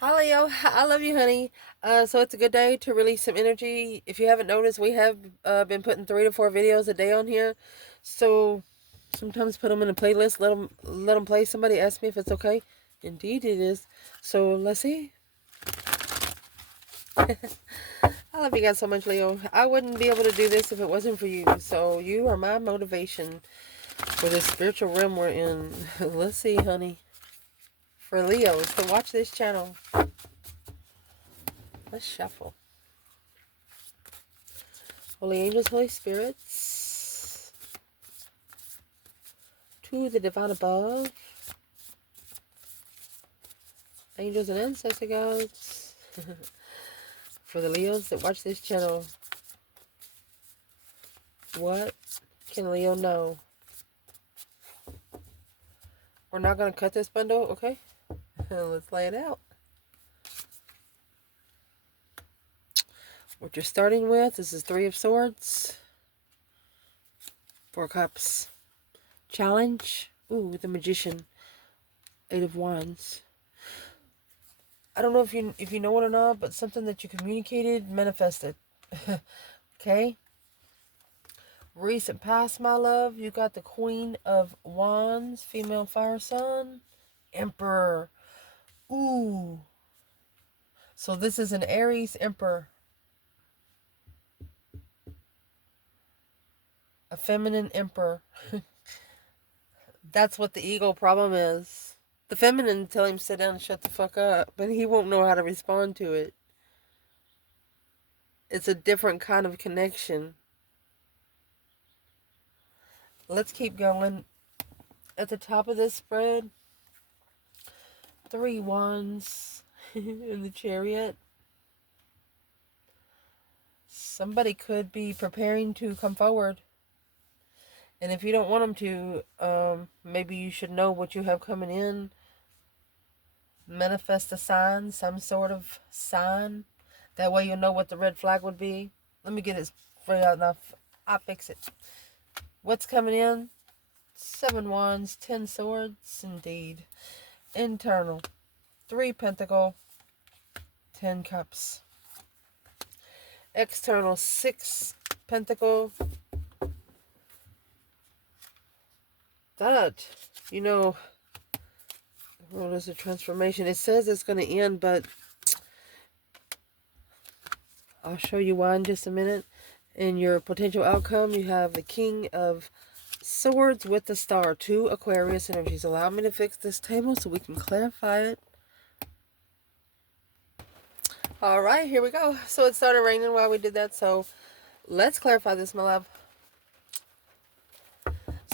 Hi Leo, I love you, honey. So it's a good day to release some energy. If you haven't noticed, we have been putting 3 to 4 videos a day on here. So sometimes put them in a playlist. Let them play. Somebody asked me if it's okay. Indeed, it is. So let's see. I love you guys so much, Leo. I wouldn't be able to do this if it wasn't for you. So you are my motivation for this spiritual realm we're in. Let's see, honey. For Leos to watch this channel. Let's shuffle. Holy angels, Holy spirits, to the divine above, angels and ancestor gods, for the Leos that watch this channel, what can Leo know? We're not going to cut this bundle, okay? Let's lay it out. What you're starting with, this is 3 of Swords, 4 Cups, Challenge, ooh, the Magician, 8 of Wands. I don't know if you know it or not, but something that you communicated, manifested. Okay? Recent past, my love, you got the Queen of Wands, female fire sign, Emperor. Ooh. So this is an Aries Emperor. A feminine Emperor. That's what the ego problem is. The feminine tell him sit down and shut the fuck up, but he won't know how to respond to it. It's a different kind of connection. Let's keep going. At the top of this spread, 3 wands in the Chariot. Somebody could be preparing to come forward. And if you don't want them to, maybe you should know what you have coming in. Manifest a sign, some sort of sign. That way you'll know what the red flag would be. Let me get it straight out enough. I'll fix it. What's coming in? 7 wands, 10 swords, indeed. Internal. 3 pentacle, 10 cups. External, 6 pentacle. That, you know, world is a transformation. It says it's going to end, but I'll show you why in just a minute. In your potential outcome, you have the King of Swords with the Star. 2 Aquarius energies. Allow me to fix this table so we can clarify it. Alright, here we go. So it started raining while we did that, so let's clarify this, my love.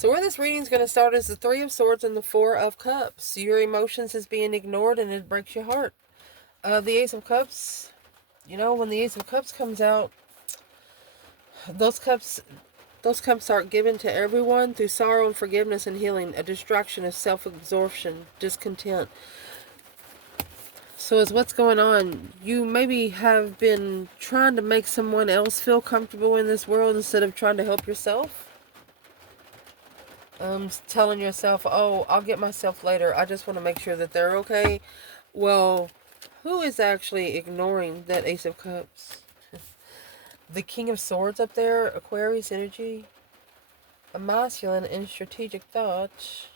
So where this reading is going to start is the 3 of Swords and the 4 of Cups. Your emotions is being ignored and it breaks your heart. The Ace of Cups, you know, when the Ace of Cups comes out, those cups are given to everyone through sorrow and forgiveness and healing, a distraction of self-absorption, discontent. So is what's going on. You maybe have been trying to make someone else feel comfortable in this world instead of trying to help yourself. Telling yourself, oh, I'll get myself later. I just want to make sure that they're okay. Well, who is actually ignoring that Ace of Cups? The King of Swords up there, Aquarius energy. A masculine and strategic thought.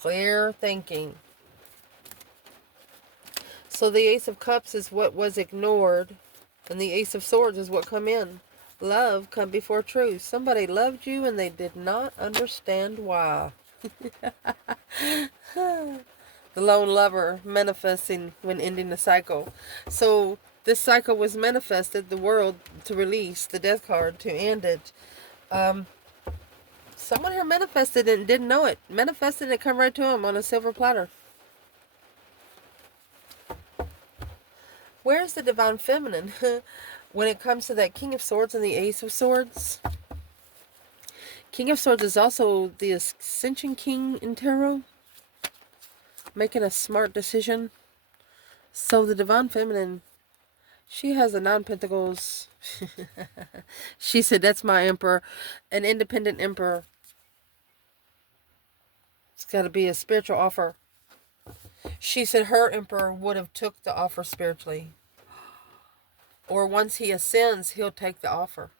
Clear thinking. So the Ace of Cups is what was ignored. And the Ace of Swords is what come in. Love come before truth. Somebody loved you and they did not understand why. The lone lover manifesting when ending the cycle. So this cycle was manifested, the world to release, the death card to end it. Someone here manifested it and didn't know it. Manifested it, come right to him on a silver platter. Where's the divine feminine? When it comes to that King of Swords and the Ace of Swords. King of Swords is also the Ascension King in Tarot. Making a smart decision. So the divine feminine, she has the 9 pentacles. She said, that's my emperor. An independent emperor. It's got to be a spiritual offer. She said her emperor would have took the offer spiritually. Or once he ascends, he'll take the offer.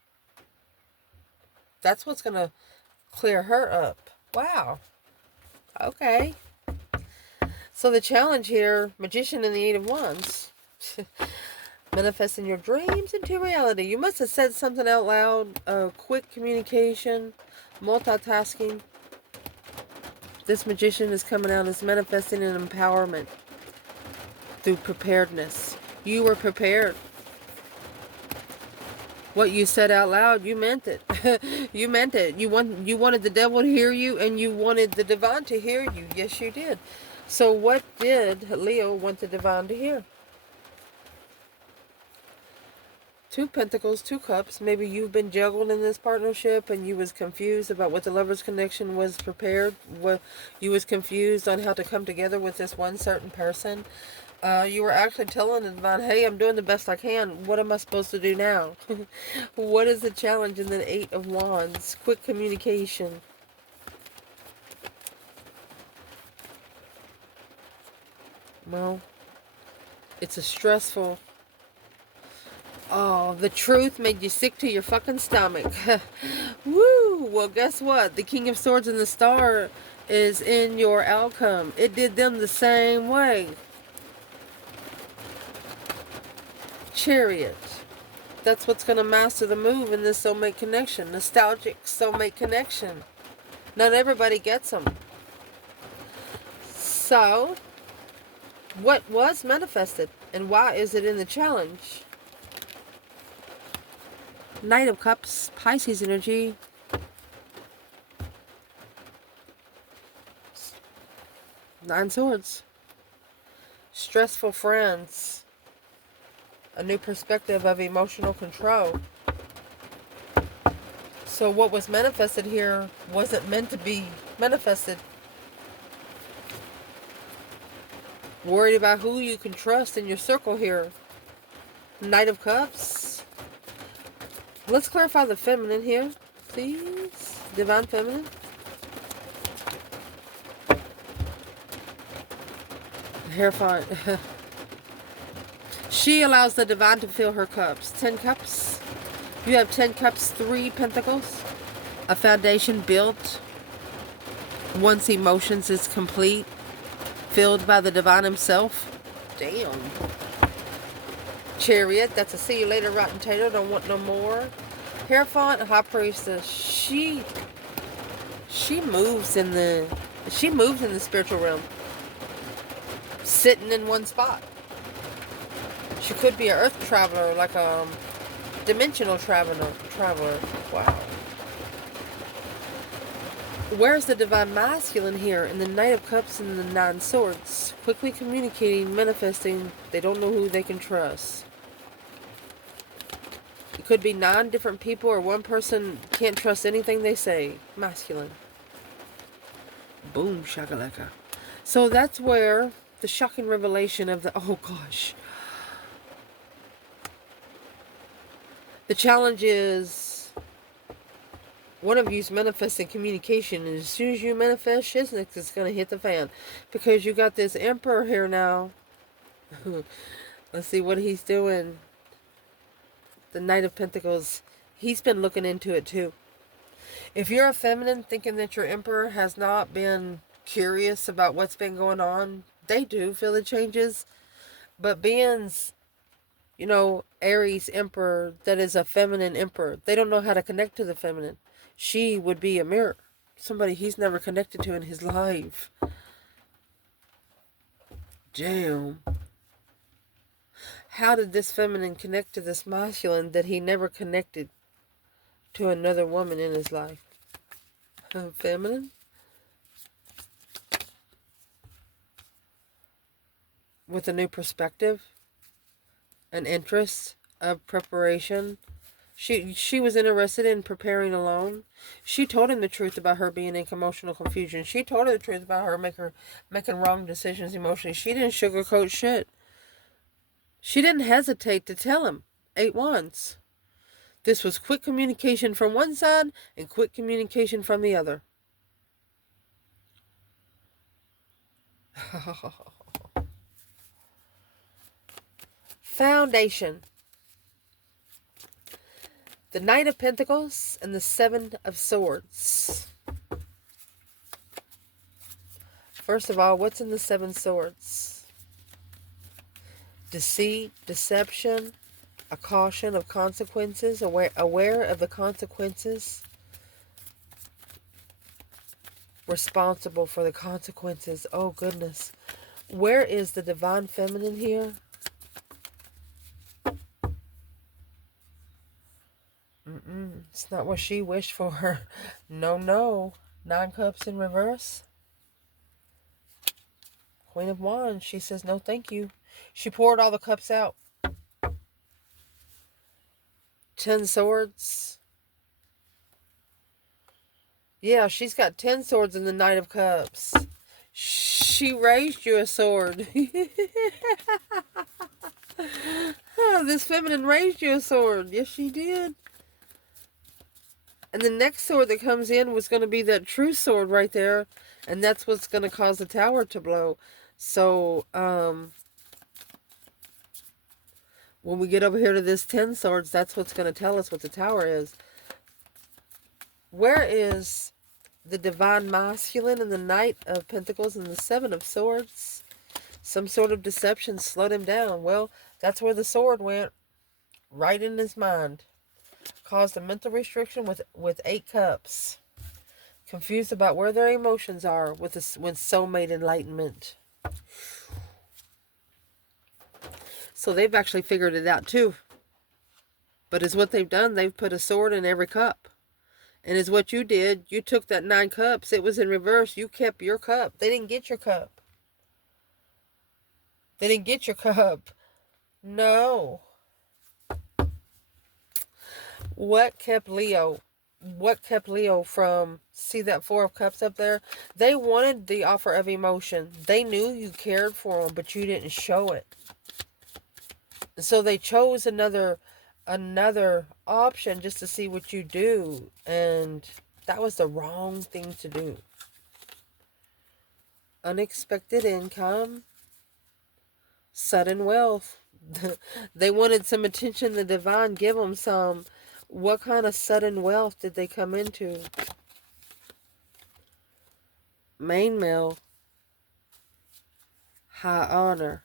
That's what's going to clear her up. Wow. Okay. So the challenge here, Magician and the Eight of Wands. Manifesting your dreams into reality. You must have said something out loud. Quick communication. Multitasking. This magician is coming out as manifesting an empowerment through preparedness. You were prepared. What you said out loud, you meant it. You meant it. You wanted the devil to hear you, and you wanted the divine to hear you. Yes, you did. So what did Leo want the divine to hear? Two Pentacles, Two Cups. Maybe you've been juggled in this partnership and you was confused about what the Lover's connection was prepared. What you was confused on how to come together with this one certain person. You were actually telling the divine, hey, I'm doing the best I can. What am I supposed to do now? What is the challenge in the Eight of Wands? Quick communication. Well, it's a stressful... Oh, the truth made you sick to your fucking stomach. Woo! Well, guess what? The King of Swords and the Star is in your outcome. It did them the same way. Chariot. That's what's going to master the move in this soulmate connection. Nostalgic soulmate connection. Not everybody gets them. So, what was manifested? And why is it in the challenge? Knight of Cups, Pisces energy. Nine Swords. Stressful friends. A new perspective of emotional control. So what was manifested here wasn't meant to be manifested. Worried about who you can trust in your circle here. Knight of Cups. Let's clarify the feminine here, please. Divine feminine. Hierophant. She allows the divine to fill her cups. 10 cups. You have 10 cups, 3 pentacles. A foundation built once emotions is complete. Filled by the divine himself. Damn. Chariot, that's a see you later rotten tater, don't want no more. Hierophant, High Priestess, she moves in the spiritual realm. Sitting in one spot. She could be an earth traveler, like a dimensional traveler. Wow. Where's the divine masculine here in the Knight of Cups and the Nine Swords? Quickly communicating, manifesting. They don't know who they can trust. It could be 9 different people, or one person can't trust anything they say. Masculine. Boom, shakalaka. So that's where the shocking revelation of the... Oh, gosh. The challenge is... One of you's manifesting communication, and as soon as you manifest, shiznix is going to hit the fan. Because you got this Emperor here now. Let's see what he's doing. The Knight of Pentacles. He's been looking into it too. If you're a feminine thinking that your Emperor has not been curious about what's been going on, they do feel the changes. But beings, you know, Aries Emperor, that is a feminine Emperor, they don't know how to connect to the feminine. She would be a mirror. Somebody he's never connected to in his life. Damn. How did this feminine connect to this masculine that he never connected to another woman in his life? Feminine? With a new perspective, an interest, a preparation. She was interested in preparing alone. She told him the truth about her being in emotional confusion. She told her the truth about her making wrong decisions emotionally. She didn't sugarcoat shit. She didn't hesitate to tell him. 8 Wands. This was quick communication from one side and quick communication from the other. Foundation. The Knight of Pentacles and the Seven of Swords. First of all, what's in the Seven Swords? Deceit, deception, a caution of consequences, aware of the consequences, responsible for the consequences. Oh, goodness. Where is the Divine Feminine here? It's not what she wished for. No, no. 9 Cups in reverse. Queen of Wands. She says, no, thank you. She poured all the cups out. 10 Swords. Yeah, she's got 10 swords in the Knight of Cups. She raised you a sword. This feminine raised you a sword. Yes, she did. And the next sword that comes in was going to be that true sword right there. And that's what's going to cause the tower to blow. So, when we get over here to this 10 swords, that's what's going to tell us what the tower is. Where is the Divine Masculine and the Knight of Pentacles and the Seven of Swords? Some sort of deception slowed him down. Well, that's where the sword went. Right in his mind. Caused a mental restriction with 8 cups. Confused about where their emotions are with soulmate enlightenment. So they've actually figured it out too. But is what they've done, they've put a sword in every cup. And is what you did, you took that 9 cups, it was in reverse, you kept your cup. They didn't get your cup. They didn't get your cup. No. What kept Leo? What kept Leo from, see that 4 of Cups up there? They wanted the offer of emotion. They knew you cared for them, but you didn't show it. So they chose another option just to see what you do. And that was the wrong thing to do. Unexpected income. Sudden wealth. They wanted some attention. The divine give them some. What kind of sudden wealth did they come into? Main male. High honor.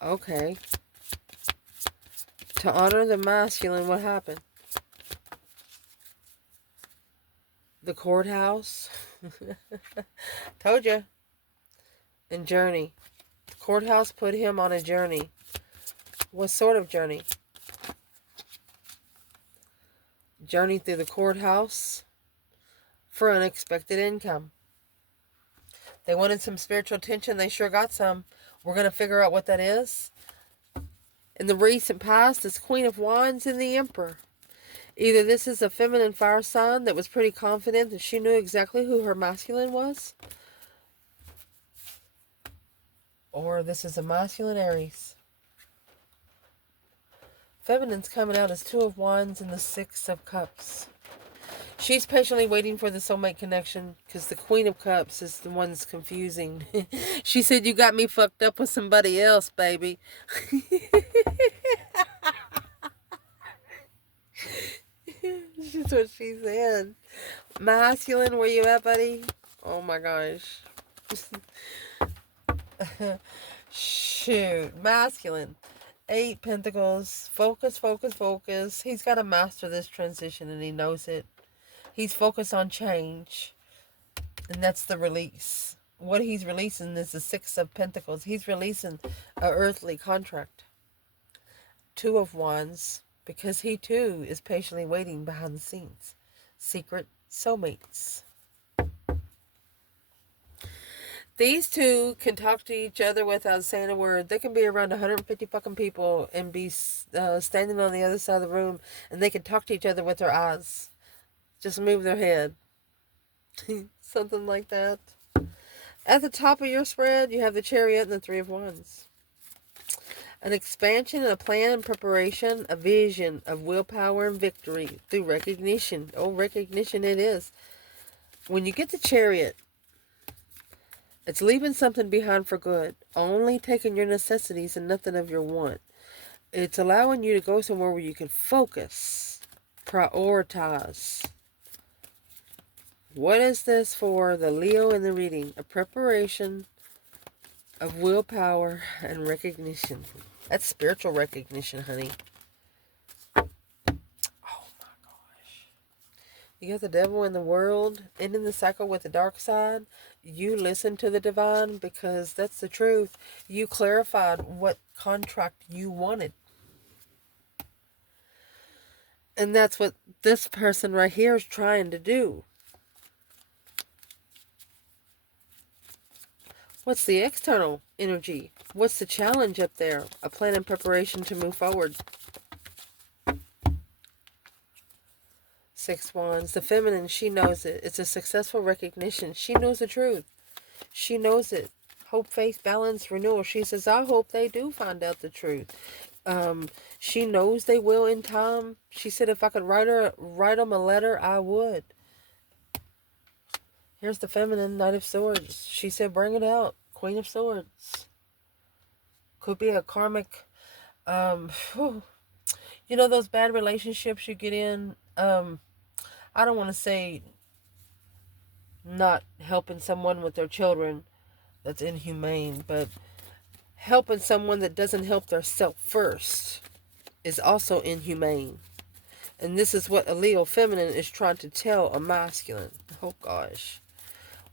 Okay. To honor the masculine, what happened? The courthouse. Told you. And journey. The courthouse put him on a journey. What sort of journey? Journey through the courthouse for unexpected income. They wanted some spiritual attention. They sure got some. We're going to figure out what that is. In the recent past, it's Queen of Wands and the Emperor. Either this is a feminine fire sign that was pretty confident that she knew exactly who her masculine was. Or this is a masculine Aries. Feminine's coming out as 2 of Wands and the 6 of Cups. She's patiently waiting for the soulmate connection because the Queen of Cups is the one that's confusing. She said, you got me fucked up with somebody else, baby. That's what she said. Masculine, where you at, buddy? Oh my gosh. Shoot. Masculine. 8 Pentacles. Focus, focus, focus. He's got to master this transition and he knows it. He's focused on change. And that's the release. What he's releasing is the 6 of Pentacles. He's releasing an earthly contract. 2 of Wands. Because he too is patiently waiting behind the scenes. Secret soulmates. These two can talk to each other without saying a word. They can be around 150 fucking people and be standing on the other side of the room. And they can talk to each other with their eyes. Just move their head. Something like that. At the top of your spread, you have the Chariot and the 3 of Wands. An expansion, a plan and preparation, a vision of willpower and victory through recognition. Oh, recognition it is. When you get the Chariot, It's leaving something behind for good. Only taking your necessities and nothing of your want. It's allowing you to go somewhere where you can focus, prioritize. What is this for the Leo in the reading? A preparation of willpower and recognition. That's spiritual recognition, honey. Oh my gosh. You got the devil in the world, ending the cycle with the dark side. You listen to the divine because that's the truth. You clarified what contract you wanted. And that's what this person right here is trying to do. What's the external energy? What's the challenge up there? A plan and preparation to move forward. 6 Wands. The feminine, she knows it. It's a successful recognition. She knows the truth. She knows it. Hope, faith, balance, renewal. She says, I hope they do find out the truth. She knows they will in time. She said, if I could write them a letter, I would. Here's the feminine, Knight of Swords. She said, bring it out. Queen of Swords. Could be a karmic, you know those bad relationships you get in? I don't want to say not helping someone with their children. That's inhumane, but helping someone that doesn't help their self first is also inhumane. And this is what a Leo feminine is trying to tell a masculine. Oh gosh.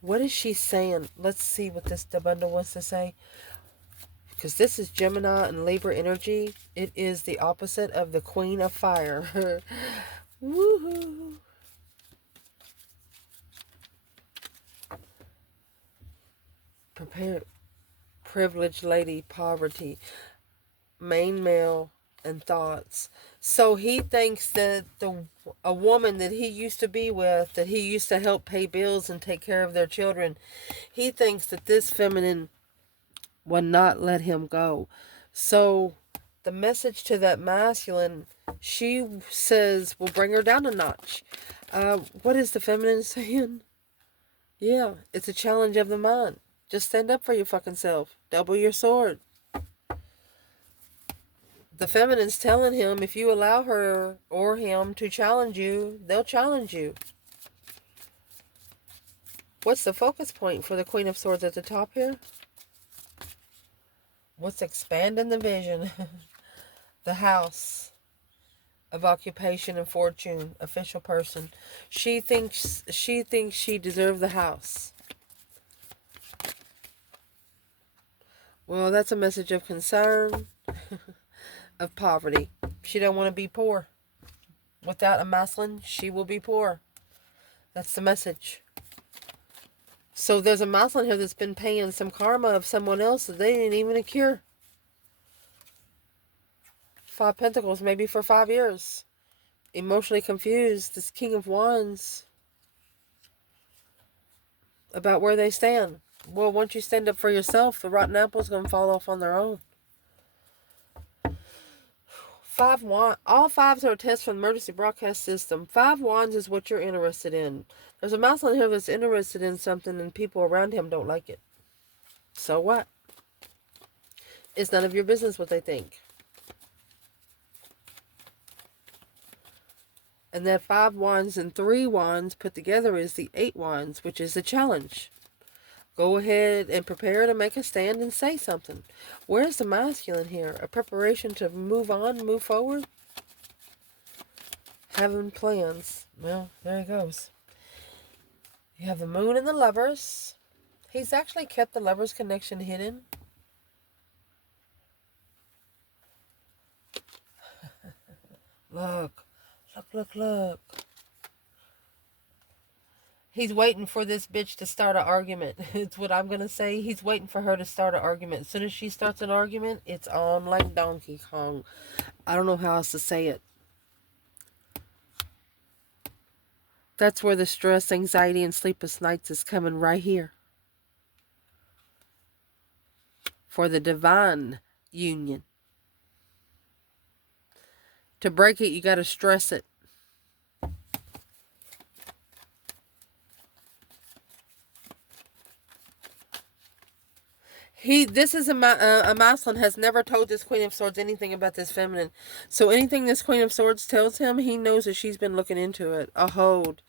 What is she saying? Let's see what this bundle wants to say. Because this is Gemini and Libra energy. It is the opposite of the Queen of Fire. Woohoo. Prepare. Privileged lady, poverty, main male, and thoughts. So he thinks that a woman that he used to be with, that he used to help pay bills and take care of their children, he thinks that this feminine will not let him go. So the message to that masculine, she says, will bring her down a notch. What is the feminine saying? Yeah, it's a challenge of the mind. Just stand up for your fucking self. Double your sword. The feminine's telling him, if you allow her or him to challenge you, they'll challenge you. What's the focus point for the Queen of Swords at the top here? What's expanding the vision? The house of occupation and fortune, official person. She thinks she deserves the house. Well, that's a message of concern, of poverty. She don't want to be poor. Without a masculine, she will be poor. That's the message. So there's a masculine here that's been paying some karma of someone else that they didn't even cure. 5 Pentacles, maybe for 5 years. Emotionally confused. This King of Wands. About where they stand. Well, once you stand up for yourself, the rotten apple's going to fall off on their own. 5 Wands. All 5s are a test from the emergency broadcast system. 5 Wands is what you're interested in. There's a masculine here that's interested in something and people around him don't like it. So what? It's none of your business what they think. And that 5 Wands and 3 Wands put together is the 8 Wands, which is the challenge. Go ahead and prepare to make a stand and say something. Where's the masculine here? A preparation to move on, move forward? Having plans. Well, there he goes. You have the Moon and the Lovers. He's actually kept the Lovers connection hidden. Look. Look. He's waiting for this bitch to start an argument. It's what I'm going to say. He's waiting for her to start an argument. As soon as she starts an argument, it's on like Donkey Kong. I don't know how else to say it. That's where the stress, anxiety, and sleepless nights is coming right here. For the divine union. To break it, you got to stress it. This is a masculine has never told this Queen of Swords anything about this feminine. So anything this Queen of Swords tells him, he knows that she's been looking into it. A hold.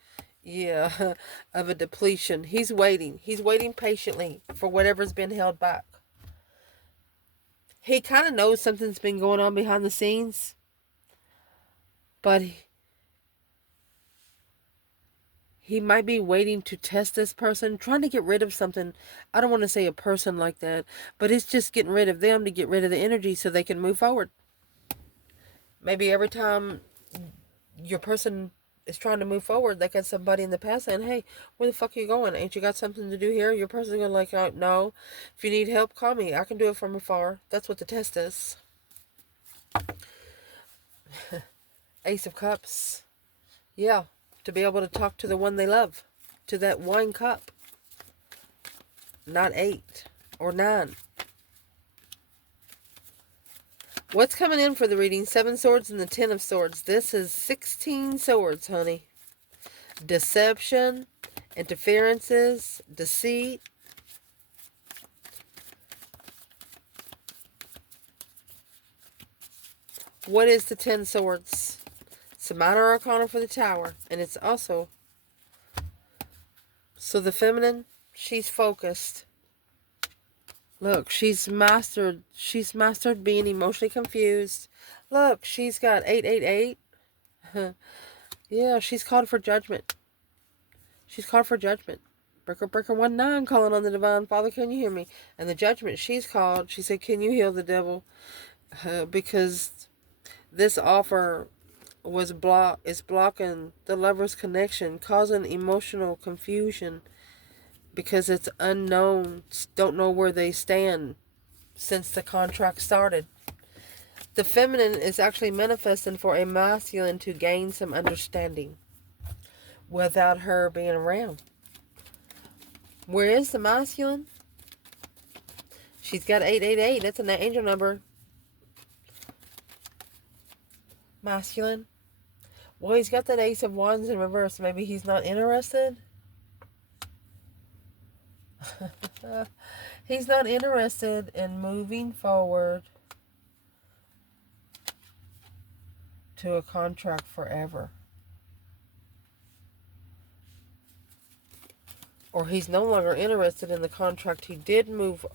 Yeah, of a depletion. He's waiting. He's waiting patiently for whatever's been held back. He kind of knows something's been going on behind the scenes, but he might be waiting to test this person, trying to get rid of something. I don't want to say a person like that, but it's just getting rid of them to get rid of the energy so they can move forward. Maybe every time your person is trying to move forward, they got somebody in the past saying, hey, where the fuck are you going? Ain't you got something to do here? Your person's going to like, no. If you need help, call me. I can do it from afar. That's what the test is. Ace of Cups. Yeah, to be able to talk to the one they love. To that wine cup. Not 8 or 9. What's coming in for the reading? 7 swords and the 10 of swords. This is 16 swords, honey. Deception, interferences, deceit. What is the 10 swords? It's a minor arcana for the tower. And it's also... So the feminine, she's focused. Look, she's mastered being emotionally confused. Look, she's got 888. Yeah, she's called for judgment. She's called for judgment. Breaker, breaker, 19, calling on the divine Father, can you hear me? And the judgment she's called, she said, can you heal the devil? Because this offer is blocking the lover's connection, causing emotional confusion. Because it's unknown, don't know where they stand since the contract started. The feminine is actually manifesting for a masculine to gain some understanding without her being around. Where is the masculine? She's got 888. That's an angel number. Masculine. Well, he's got that Ace of Wands in reverse. Maybe he's not interested. He's not interested in moving forward to a contract forever. Or he's no longer interested in the contract he did move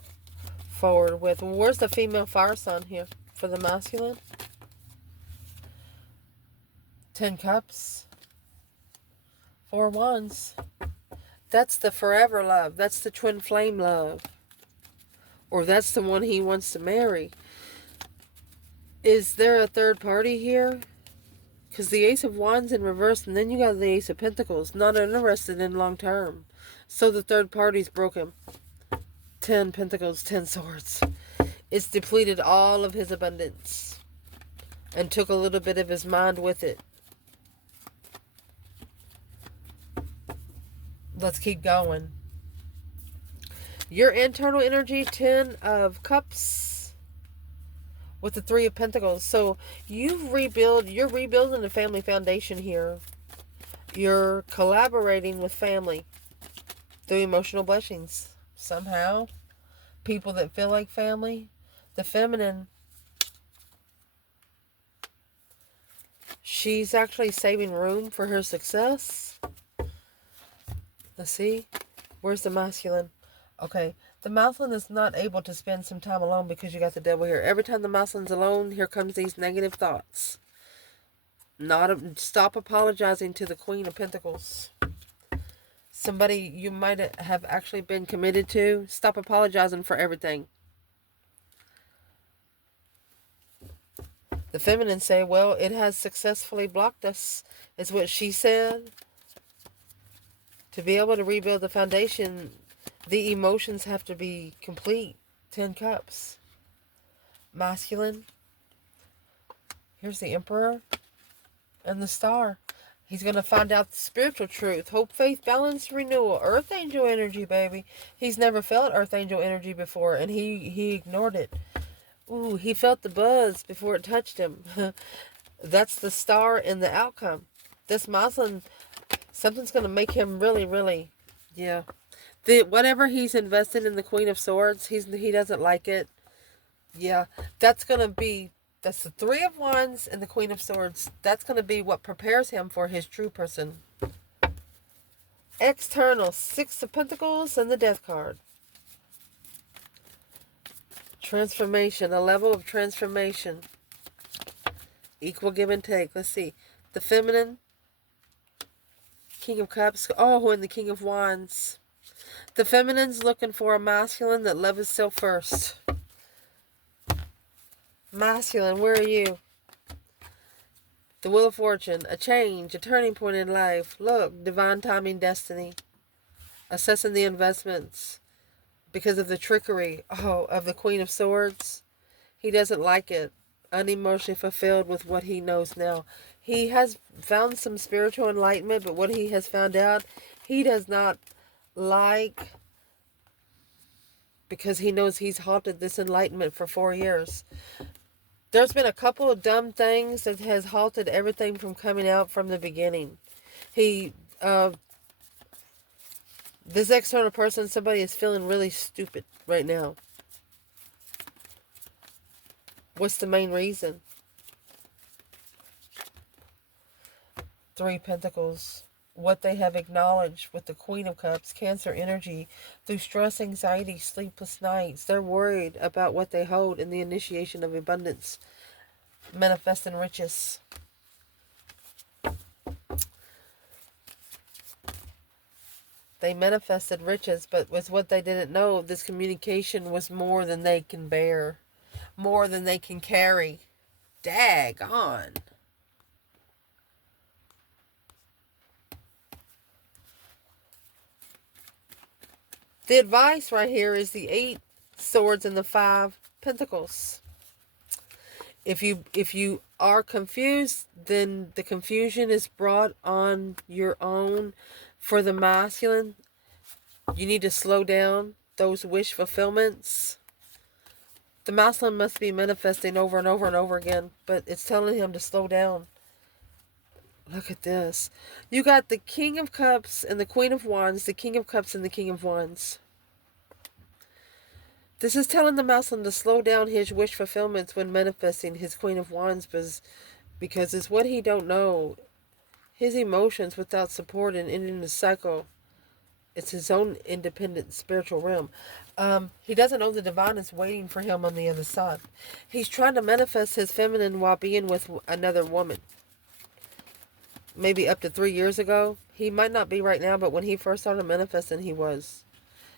forward with. Where's the female fire sign here for the masculine? 10 cups. 4 wands. That's the forever love. That's the twin flame love. Or that's the one he wants to marry. Is there a third party here? Because the Ace of Wands in reverse, and then you got the Ace of Pentacles. Not interested in long term. So the third party's broken. 10 Pentacles, 10 Swords. It's depleted all of his abundance. And took a little bit of his mind with it. Let's keep going. Your internal energy, 10 of Cups with the 3 of Pentacles. So you're rebuilding the family foundation here. You're collaborating with family through emotional blessings. Somehow, people that feel like family. The feminine, she's actually saving room for her success. Let's see. Where's the masculine? Okay. The masculine is not able to spend some time alone because you got the devil here. Every time the masculine's alone, here comes these negative thoughts. Stop apologizing to the Queen of Pentacles. Somebody you might have actually been committed to. Stop apologizing for everything. The feminine say, well, it has successfully blocked us, is what she said. To be able to rebuild the foundation, the emotions have to be complete. 10 cups. Masculine. Here's the Emperor and the Star. He's going to find out the spiritual truth. Hope, faith, balance, renewal. Earth angel energy, baby. He's never felt earth angel energy before, and he ignored it. Ooh, he felt the buzz before it touched him. That's the Star in the outcome. This masculine, something's going to make him really, really, yeah. Whatever he's invested in the Queen of Swords, he doesn't like it. Yeah, that's gonna be that's the Three of Wands and the Queen of Swords. That's gonna be what prepares him for his true person. External, Six of Pentacles and the Death card. Transformation, a level of transformation. Equal give and take. Let's see. The feminine, King of Cups. Oh, and the King of Wands. The feminine's looking for a masculine that loves itself first. Masculine, where are you? The Wheel of Fortune, a change, a turning point in life. Look, divine timing, destiny. Assessing the investments because of the trickery, of the Queen of Swords. He doesn't like it. Unemotionally fulfilled with what he knows now. He has found some spiritual enlightenment, but what he has found out, he does not like, because he knows he's halted this enlightenment for 4 years. There's been a couple of dumb things that has halted everything from coming out from the beginning. This external person, somebody is feeling really stupid right now. What's the main reason? Three Pentacles. What they have acknowledged with the Queen of Cups, Cancer energy, through stress, anxiety, sleepless nights. They're worried about what they hold in the initiation of abundance, manifesting riches. They manifested riches, but with what they didn't know, this communication was more than they can bear, more than they can carry. Daggone. The advice right here is the 8 Swords and the 5 Pentacles. If you are confused, then the confusion is brought on your own. For the masculine, you need to slow down those wish fulfillments. The masculine must be manifesting over and over and over again, but it's telling him to slow down. Look at this. You got the King of Cups and the Queen of Wands, the King of Cups and the King of Wands. This is telling the masculine to slow down his wish fulfillments when manifesting his Queen of Wands, because it's what he don't know. His emotions without support and ending the cycle. It's his own independent spiritual realm. He doesn't know the divine is waiting for him on the other side. He's trying to manifest his feminine while being with another woman. Maybe up to 3 years ago. He might not be right now, but when he first started manifesting, he was.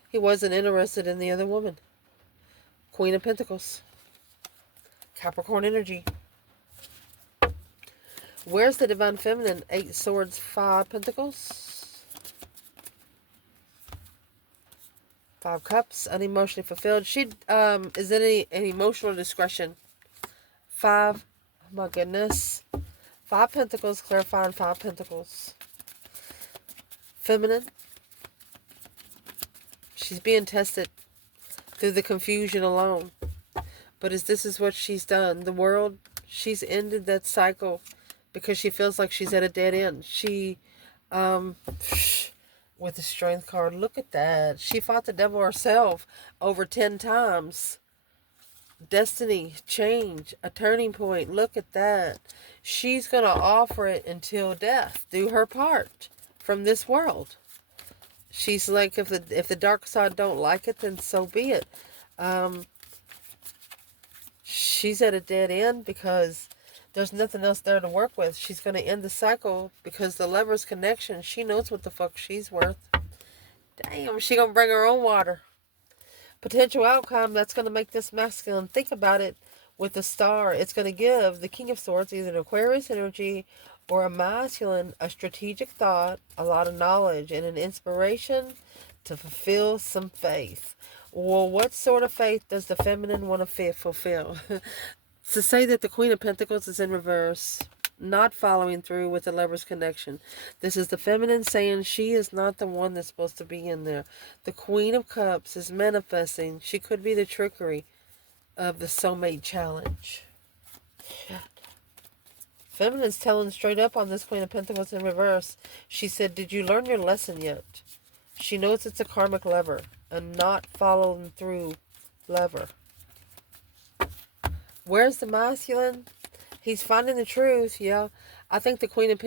He wasn't interested in the other woman. Queen of Pentacles. Capricorn energy. Where's the divine feminine? 8 Swords, 5 Pentacles. 5 Cups, unemotionally fulfilled. She is in an emotional discretion. 5, oh my goodness. 5 Pentacles, clarifying 5 Pentacles. Feminine. She's being tested through the confusion alone. But this is what she's done. The world, she's ended that cycle because she feels like she's at a dead end. She, with the Strength card, look at that. She fought the devil herself over 10 times. Destiny, change, a turning point. Look at that. She's going to offer it until death. Do her part from this world. She's like, if the dark side don't like it, then so be it. She's at a dead end because there's nothing else there to work with. She's going to end the cycle because the Lover's connection, she knows what the fuck she's worth. Damn, she going to bring her own water. Potential outcome, that's going to make this masculine think about it with the Star. It's going to give the King of Swords either an Aquarius energy or a masculine, a strategic thought, a lot of knowledge, and an inspiration to fulfill some faith. Well, what sort of faith does the feminine want to fulfill? To say that the Queen of Pentacles is in reverse, not following through with the Lover's connection. This is the feminine saying she is not the one that's supposed to be in there. The Queen of Cups is manifesting. She could be the trickery of the soulmate challenge. Feminine's telling straight up on this Queen of Pentacles in reverse. She said, did you learn your lesson yet? She knows it's a karmic lover, a not following through lover. Where's the masculine? He's finding the truth, yeah. I think the Queen of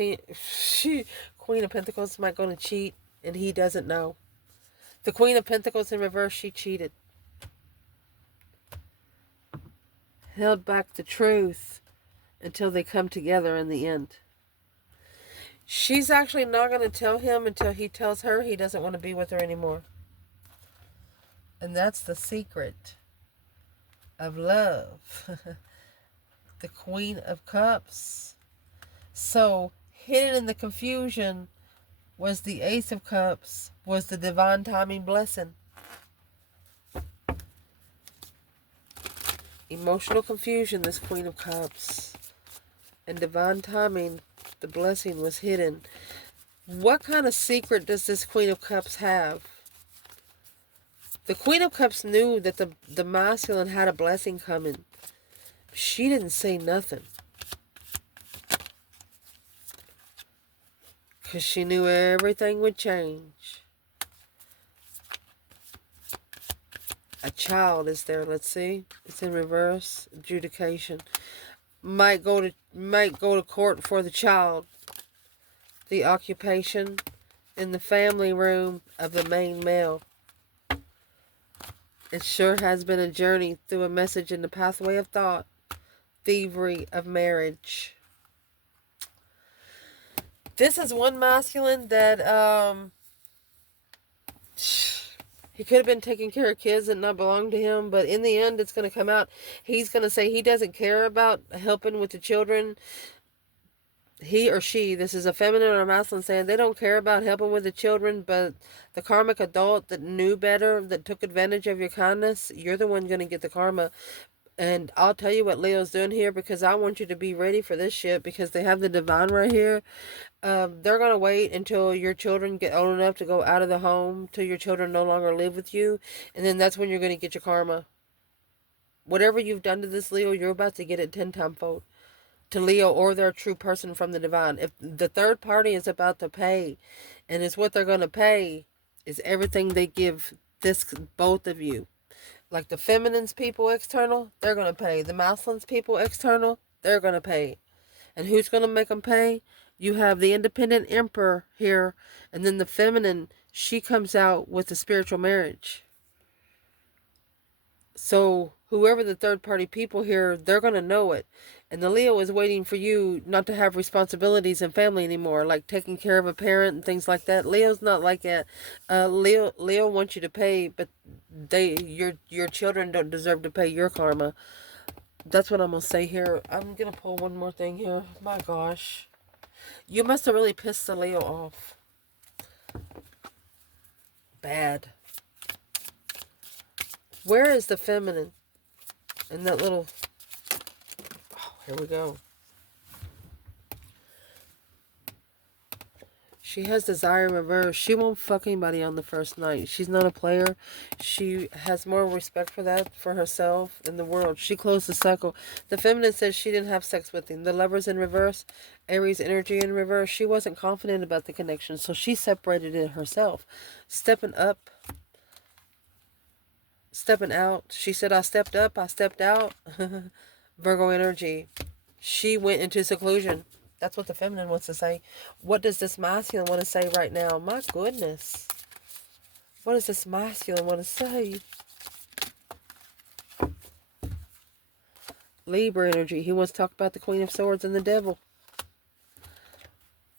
Pentacles might go to cheat, and he doesn't know. The Queen of Pentacles in reverse, she cheated. Held back the truth until they come together in the end. She's actually not going to tell him until he tells her he doesn't want to be with her anymore. And that's the secret of love. The Queen of Cups. So, hidden in the confusion was the Ace of Cups, was the divine timing blessing. Emotional confusion, this Queen of Cups. And divine timing, the blessing was hidden. What kind of secret does this Queen of Cups have? The Queen of Cups knew that the masculine had a blessing coming. She didn't say nothing. Because she knew everything would change. A child is there, let's see. It's in reverse. Adjudication. Might go to court for the child. The occupation in the family room of the main male. It sure has been a journey through a message in the pathway of thought. Thievery of marriage. This is one masculine that he could have been taking care of kids that not belong to him, but in the end it's going to come out. He's going to say he doesn't care about helping with the children. He or she, this is a feminine or a masculine, saying they don't care about helping with the children, but the karmic adult that knew better, that took advantage of your kindness, you're the one going to get the karma. And I'll tell you what Leo's doing here, because I want you to be ready for this shit, because they have the divine right here. They're going to wait until your children get old enough to go out of the home, till your children no longer live with you, and then that's when you're going to get your karma. Whatever you've done to this Leo, you're about to get it 10 times fold. To Leo or their true person from the divine. If the third party is about to pay, and it's what they're going to pay, is everything they give this both of you. Like the feminine's people external, they're going to pay. The masculine's people external, they're going to pay. And who's going to make them pay? You have the independent emperor here, and then the feminine, she comes out with the spiritual marriage. So whoever the third party people here, they're going to know it. And the Leo is waiting for you not to have responsibilities in family anymore, like taking care of a parent and things like that. Leo's not like that. Leo wants you to pay, but your children don't deserve to pay your karma. That's what I'm going to say here. I'm going to pull one more thing here. My gosh. You must have really pissed the Leo off. Bad. Where is the feminine? And that little... Oh, here we go. She has desire in reverse. She won't fuck anybody on the first night. She's not a player. She has more respect for that, for herself and the world. She closed the cycle. The feminine says she didn't have sex with him. The Lover's in reverse. Aries energy in reverse. She wasn't confident about the connection, so she separated it herself. Stepping up. Stepping out. She said, I stepped up, I stepped out. Virgo energy. She went into seclusion. That's what the feminine wants to say. What does this masculine want to say right now? My goodness. What does this masculine want to say? Libra energy. He wants to talk about the Queen of Swords and the Devil.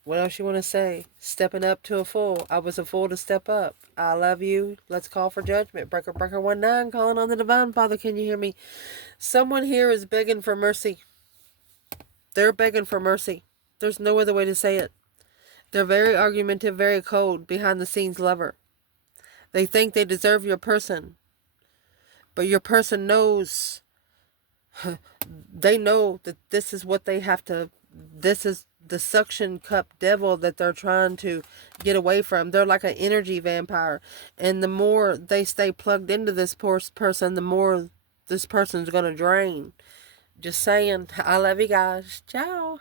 What else you want to say? Stepping up to a fool. I was a fool to step up. I love you. Let's call for judgment. Breaker 19 calling on the Divine Father. Can you hear me? Someone here is begging for mercy. They're begging for mercy. There's no other way to say it. They're very argumentative, very cold, behind the scenes lover. They think they deserve your person. But your person knows. They know that this is what they have to. This is the suction cup devil that they're trying to get away from. They're like an energy vampire. And the more they stay plugged into this poor person, the more this person's going to drain. Just saying. I love you guys. Ciao.